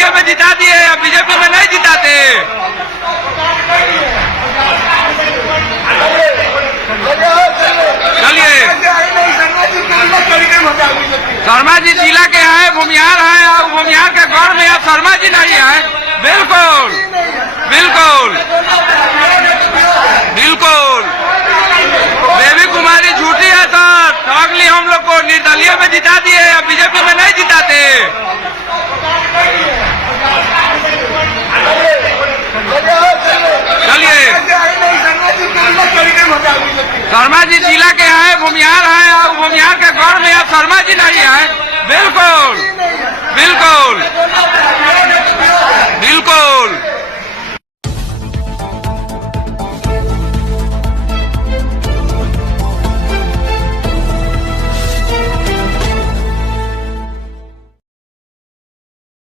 निर्दलीय में जिता दिए, अब बीजेपी में नहीं जिताते। चलिए, शर्मा जी जिला के हैं, भूमिहार हैं, और भूमिहार के गौर में अब शर्मा जी नहीं है। बिल्कुल बिल्कुल बिल्कुल, बेबी कुमारी झूठी है सर, ठग ली हम लोग को, निर्दलीय में जिता दिए, अब बीजेपी में नहीं जिताते। चलिए, शर्मा जी जिला के हैं, भूमिहार हैं, और भूमिहार के गौर में अब शर्मा जी नहीं है।